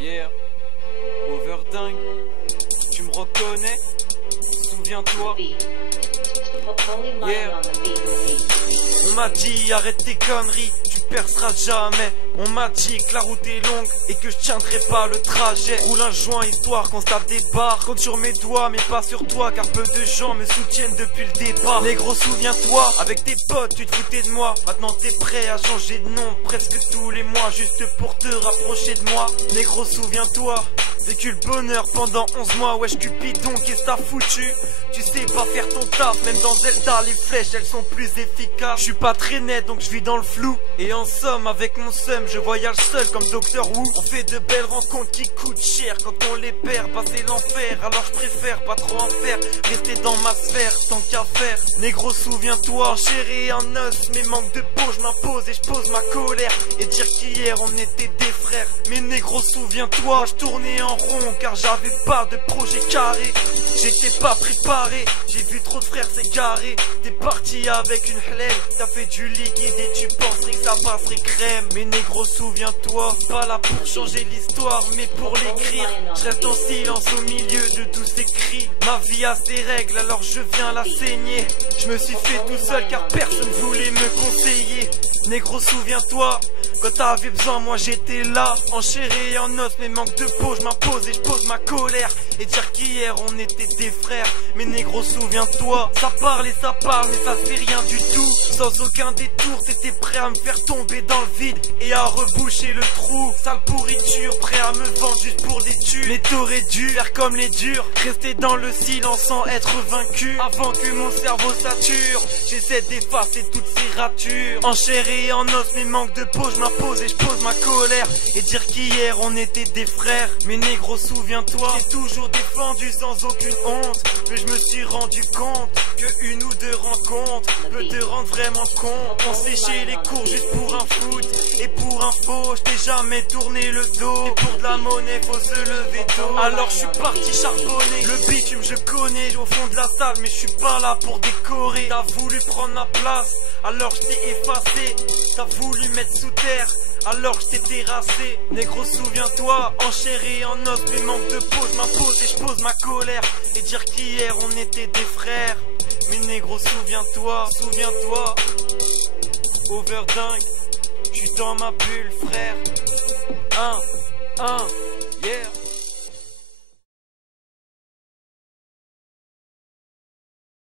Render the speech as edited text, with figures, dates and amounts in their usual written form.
Yeah, overdingue, tu me reconnais, souviens-toi. Yeah. On m'a dit arrête tes conneries, tu perceras jamais. On m'a dit que la route est longue et que je tiendrai pas le trajet. Roule un joint histoire qu'on se tape des barres. Compte sur mes doigts mais pas sur toi, car peu de gens me soutiennent depuis le départ. Négro, souviens-toi, avec tes potes tu te foutais de moi. Maintenant t'es prêt à changer de nom presque tous les mois, juste pour te rapprocher de moi. Négro, souviens-toi, vécu le bonheur pendant 11 mois. Wesh Cupidon, qu'est-ce t'as foutu? Tu sais pas faire ton taf, même dans Zelda les flèches elles sont plus efficaces. Je suis pas très net donc je vis dans le flou. Et en somme avec mon seum je voyage seul comme Doctor Who. On fait de belles rencontres qui coûtent cher. Quand on les perd bah c'est l'enfer. Alors je préfère pas trop en faire, rester dans ma sphère tant qu'à faire. Négro, souviens-toi, en chair et en os, mes manques de peau je m'impose et je pose ma colère. Et dire qu'hier on était des frères. Mais négro, souviens-toi, je tournais en rond car j'avais pas de projet carré. J'étais pas préparé, j'ai vu trop de frères s'égarer. T'es parti avec une hlène, t'as fait du liquide et tu penserais que ça passerait crème. Mais négro, souviens-toi, pas là pour changer l'histoire mais pour l'écrire. Je reste en silence au milieu de tous ces cris. Ma vie a ses règles alors je viens la saigner. Je me suis fait tout seul car personne voulait me conseiller. Négro, souviens-toi, quand t'avais besoin moi j'étais là. En chair et en os, mes manques de peau je m'impose et je pose ma colère. Et dire qu'hier on était des frères. Mais négro, souviens-toi, ça parle et ça parle mais ça fait rien du tout. Sans aucun détour t'étais prêt à me faire tomber dans le vide et à reboucher le trou. Sale pourriture, prêt à me vendre juste pour des thunes. Mais t'aurais dû faire comme les durs, rester dans le silence sans être vaincu. Avant que mon cerveau sature, j'essaie d'effacer toutes ces ratures. En chair et en os, mes manques de peau je m'impose et je pose ma colère. Et dire qu'hier on était des frères. Mais négro, souviens-toi, j'ai toujours défendu sans aucune honte. Mais je me suis rendu compte que une ou deux rencontres peut te rendre vraiment con. On séchait les cours juste pour un foot. Et pour info, je t'ai jamais tourné le dos. Et pour de la monnaie faut se lever tôt. Alors je suis parti charbonner. Le bitume je connais au fond de la salle, mais je suis pas là pour décorer. T'as voulu prendre ma place, alors je t'ai effacé. T'as voulu mettre sous terre, alors je t'ai terrassé. Négro, souviens-toi, en chair et en os, mes manques de peau je m'impose et je pose ma colère. Et dire qu'hier on était des frères. Mais négro, souviens-toi, souviens-toi. Overdingue, j'suis dans ma bulle frère. Yeah.